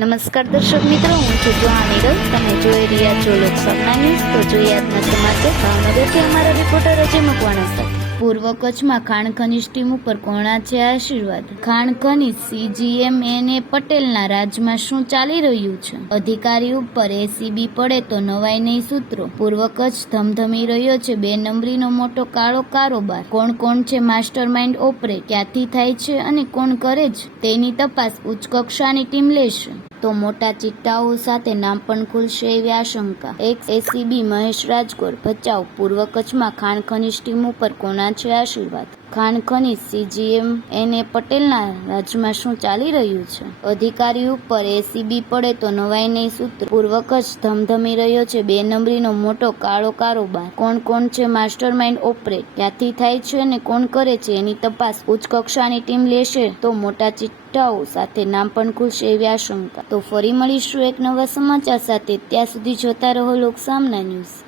નમસ્કાર દર્શક મિત્રો, હું છું જોહા નીરવ. તમે જોઈ રહ્યા છો લોકસભા ન્યૂઝ. તો જોઈએ આજના સમાચાર ભાવનગરથી અમારા રિપોર્ટર અજય મકવાણા સાથે. પૂર્વ કચ્છમાં ખાણ ખનીજ ટીમ ઉપર કોના છે આશીર્વાદ? ખાણ ખનીજ CGMNA પટેલના રાજમાં શું ચાલી રહ્યું છે? અધિકારી ઉપર એસીબી પડે તો નવાઈ નહીં સૂત્રો. પૂર્વ કચ્છ ધમધમી રહ્યો છે 2 નંબરીનો મોટો કાળો કારોબાર. કોણ છે માસ્ટર માઇન્ડ ઓપરેટ, ક્યાંથી થાય છે અને કોણ કરે છે તેની તપાસ ઉચ્ચ કક્ષાની ટીમ લેશે તો મોટા ચિટ્ટાઓ સાથે નામ પણ ખુલશે એવી આશંકા. X ACB Mahesh Rajgor Bhachau. પૂર્વ કચ્છમાં ખાણ ખનીજ ટીમ ઉપર કોના છે આશીર્વાદ? ખાણ ખનીજ CGMNA પટેલના રાજમાં શું ચાલી રહ્યું છે? અધિકારી ઉપર એસીબી પડે તો નવાઈ નહીં સૂત્ર. પૂર્વ કચ્છ ધમધમી રહ્યો છે 2 નંબરીનો મોટો કાળો કારોબાર. કોણ છે માસ્ટર માઇન્ડ ઓપરેટ, ક્યાંથી થાય છે અને કોણ કરે છે એની તપાસ ઉચ્ચ કક્ષાની ટીમ લેશે તો મોટા ચિટ્ટાઓ સાથે નામ પણ ખુલશે એવી આશંકા. તો ફરી મળીશું એક નવા સમાચાર સાથે. ત્યાં સુધી જોતા રહો લોકસામના ન્યૂઝ.